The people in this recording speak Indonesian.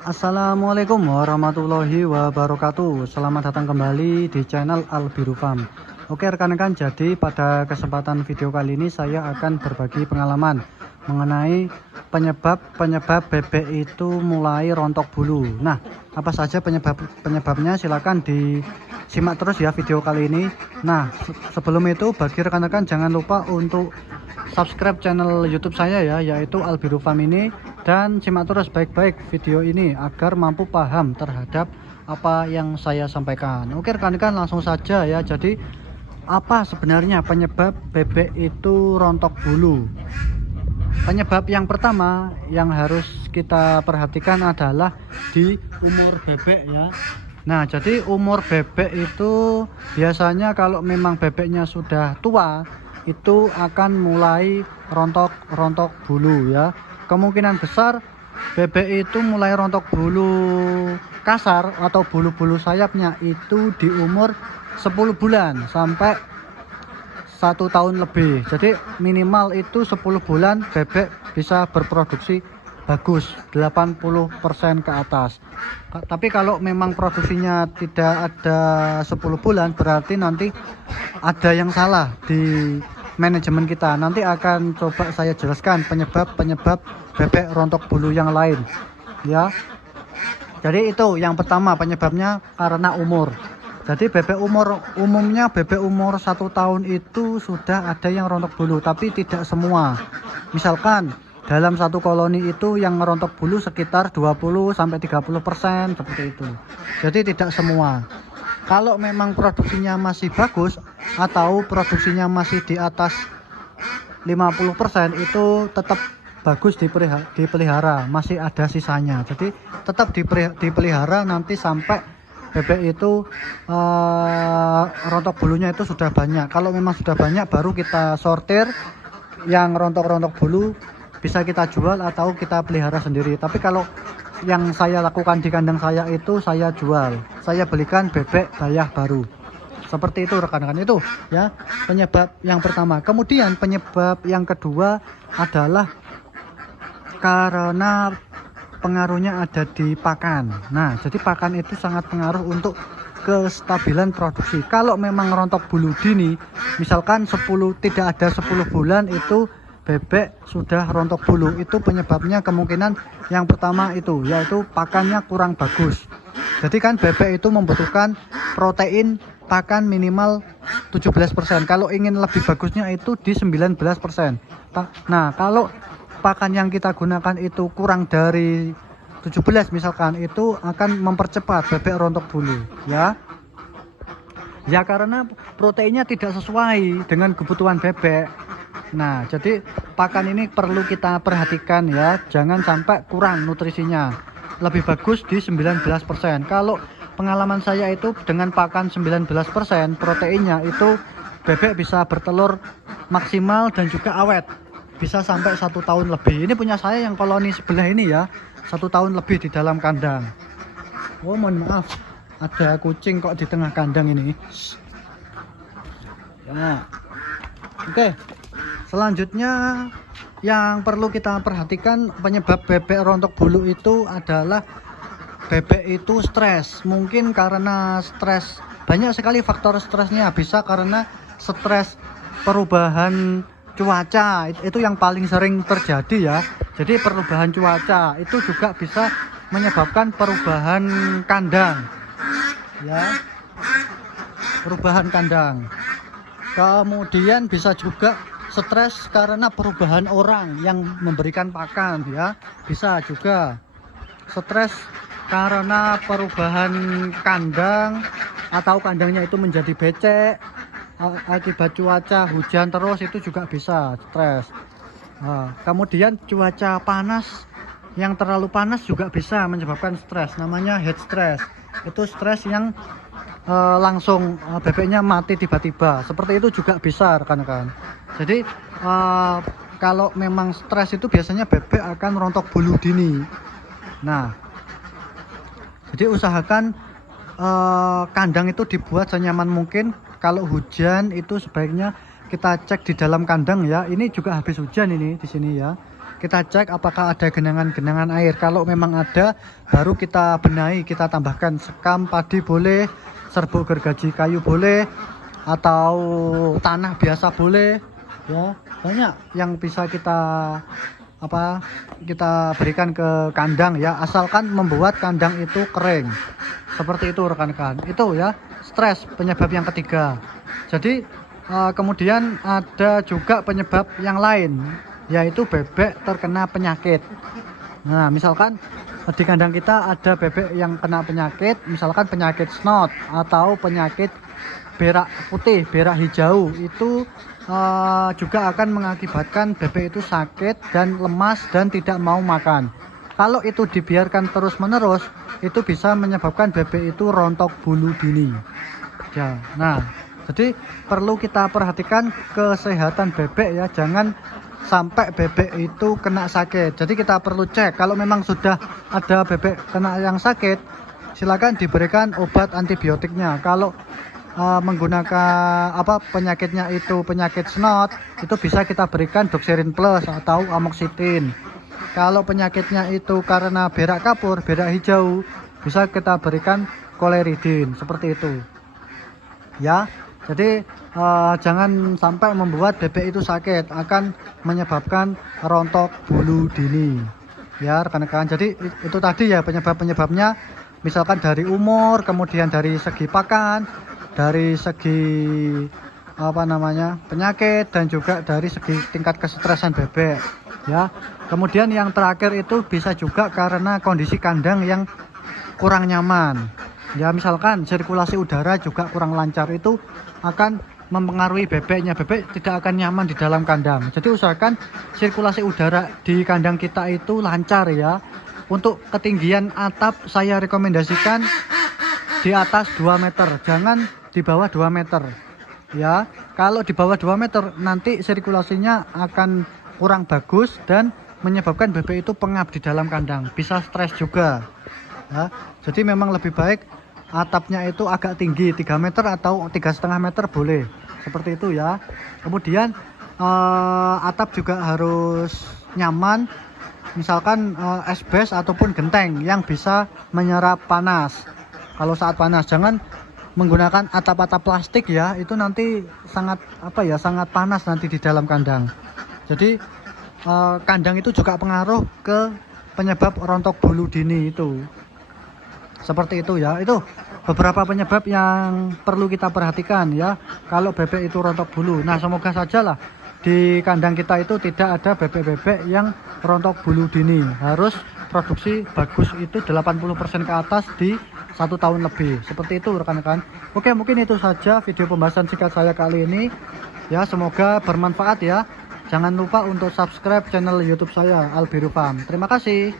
Assalamualaikum warahmatullahi wabarakatuh. Selamat datang kembali di channel Albiru Farm. Oke rekan-rekan, jadi pada kesempatan video kali ini saya akan berbagi pengalaman mengenai penyebab bebek itu mulai rontok bulu. Nah, apa saja penyebabnya silahkan disimak terus ya video kali ini. Nah, sebelum itu bagi rekan-rekan jangan lupa untuk subscribe channel YouTube saya ya, yaitu Albiru Farm ini, dan simak terus baik-baik video ini agar mampu paham terhadap apa yang saya sampaikan. Oke rekan-rekan, langsung saja ya. Jadi apa sebenarnya penyebab bebek itu rontok bulu? Penyebab yang pertama yang harus kita perhatikan adalah di umur bebek ya. Nah, jadi umur bebek itu biasanya kalau memang bebeknya sudah tua itu akan mulai rontok bulu ya. Kemungkinan besar bebek itu mulai rontok bulu kasar atau bulu-bulu sayapnya itu di umur 10 bulan sampai 1 tahun lebih. Jadi minimal itu 10 bulan bebek bisa berproduksi bagus 80% ke atas. Tapi kalau memang produksinya tidak ada 10 bulan berarti nanti ada yang salah di manajemen kita. Nanti akan coba saya jelaskan penyebab bebek rontok bulu yang lain ya. Jadi itu yang pertama, penyebabnya karena umur. Jadi umumnya bebek umur 1 tahun itu sudah ada yang rontok bulu, tapi tidak semua. Misalkan dalam satu koloni itu yang rontok bulu sekitar 20-30% seperti itu. Jadi tidak semua. Kalau memang produksinya masih bagus atau produksinya masih di atas 50% itu tetap bagus dipelihara, masih ada sisanya. Jadi tetap dipelihara nanti sampai bebek itu rontok bulunya itu sudah banyak. Kalau memang sudah banyak baru kita sortir yang rontok bulu, bisa kita jual atau kita pelihara sendiri. Tapi kalau yang saya lakukan di kandang saya itu saya jual, saya belikan bebek bayah baru. Seperti itu rekan-rekan, itu ya penyebab yang pertama. Kemudian penyebab yang kedua adalah karena pengaruhnya ada di pakan. Nah, jadi pakan itu sangat pengaruh untuk kestabilan produksi. Kalau memang rontok bulu dini, misalkan tidak ada 10 bulan itu bebek sudah rontok bulu, itu penyebabnya kemungkinan yang pertama itu yaitu pakannya kurang bagus. Jadi kan bebek itu membutuhkan protein pakan minimal 17%. Kalau ingin lebih bagusnya itu di 19%. Nah, kalau pakan yang kita gunakan itu kurang dari 17 misalkan, itu akan mempercepat bebek rontok bulu ya. Ya karena proteinnya tidak sesuai dengan kebutuhan bebek. Nah, jadi pakan ini perlu kita perhatikan ya, jangan sampai kurang nutrisinya. Lebih bagus di 19%. Kalau pengalaman saya itu dengan pakan 19% proteinnya itu bebek bisa bertelur maksimal dan juga awet, bisa sampai 1 tahun lebih. Ini punya saya yang koloni sebelah ini ya, 1 tahun lebih di dalam kandang. Oh mohon maaf, ada kucing kok di tengah kandang ini ya. Oke, selanjutnya yang perlu kita perhatikan penyebab bebek rontok bulu itu adalah bebek itu stres. Mungkin karena stres, banyak sekali faktor stresnya. Bisa karena stres perubahan cuaca, itu yang paling sering terjadi ya. Jadi perubahan cuaca itu juga bisa menyebabkan perubahan kandang ya, perubahan kandang. Kemudian bisa juga stres karena perubahan orang yang memberikan pakan ya, bisa juga stres karena perubahan kandang atau kandangnya itu menjadi becek akibat cuaca hujan terus, itu juga bisa stres. Nah, kemudian cuaca panas, yang terlalu panas juga bisa menyebabkan stres, namanya heat stress. Itu stres yang langsung bebeknya mati tiba-tiba, seperti itu juga bisa rekan-rekan. Jadi kalau memang stres itu biasanya bebek akan rontok bulu dini. Nah, jadi usahakan kandang itu dibuat senyaman mungkin. Kalau hujan itu sebaiknya kita cek di dalam kandang ya. Ini juga habis hujan ini di sini ya. kita cek apakah ada genangan-genangan air. Kalau memang ada, baru kita benahi, kita tambahkan sekam padi boleh, serbuk gergaji kayu boleh, atau tanah biasa boleh ya. Banyak yang bisa kita berikan ke kandang ya, asalkan membuat kandang itu kering. Seperti itu rekan-rekan. Itu ya, stres penyebab yang ketiga. Jadi kemudian ada juga penyebab yang lain, yaitu bebek terkena penyakit. Nah, misalkan di kandang kita ada bebek yang kena penyakit, misalkan penyakit snot atau penyakit berak putih, berak hijau, itu juga akan mengakibatkan bebek itu sakit dan lemas dan tidak mau makan. Kalau itu dibiarkan terus-menerus, itu bisa menyebabkan bebek itu rontok bulu dini. Ya, nah, jadi perlu kita perhatikan kesehatan bebek ya, jangan sampai bebek itu kena sakit. Jadi kita perlu cek, kalau memang sudah ada bebek kena yang sakit, silakan diberikan obat antibiotiknya. Kalau menggunakan penyakitnya itu penyakit snot, itu bisa kita berikan Doxirin Plus atau amoxicillin. Kalau penyakitnya itu karena berak kapur, berak hijau, bisa kita berikan Coloridin, seperti itu ya. Jadi jangan sampai membuat bebek itu sakit, akan menyebabkan rontok bulu dini ya rekan-rekan. Jadi itu tadi ya penyebabnya, misalkan dari umur, kemudian dari segi pakan, dari segi penyakit, dan juga dari segi tingkat kesetresan bebek ya. Kemudian yang terakhir itu bisa juga karena kondisi kandang yang kurang nyaman ya, misalkan sirkulasi udara juga kurang lancar, itu akan mempengaruhi bebeknya. Bebek tidak akan nyaman di dalam kandang. Jadi usahakan sirkulasi udara di kandang kita itu lancar ya. Untuk ketinggian atap saya rekomendasikan di atas 2 meter, jangan di bawah 2 meter ya. Kalau di bawah 2 meter nanti sirkulasinya akan kurang bagus dan menyebabkan bebek itu pengap di dalam kandang, bisa stres juga ya. Jadi memang lebih baik atapnya itu agak tinggi, 3 meter atau 3,5 meter boleh, seperti itu ya. Kemudian atap juga harus nyaman, misalkan esbes ataupun genteng yang bisa menyerap panas. Kalau saat panas, jangan menggunakan atap-atap plastik ya, itu nanti sangat sangat panas nanti di dalam kandang. Jadi kandang itu juga pengaruh ke penyebab rontok bulu dini itu. Seperti itu ya. Itu beberapa penyebab yang perlu kita perhatikan ya kalau bebek itu rontok bulu. Nah, semoga sajalah di kandang kita itu tidak ada bebek-bebek yang rontok bulu dini. Harus produksi bagus itu 80% ke atas di 1 tahun lebih. Seperti itu rekan-rekan. Oke, mungkin itu saja video pembahasan singkat saya kali ini ya. Semoga bermanfaat ya. Jangan lupa untuk subscribe channel YouTube saya Al Biru Farm. Terima kasih.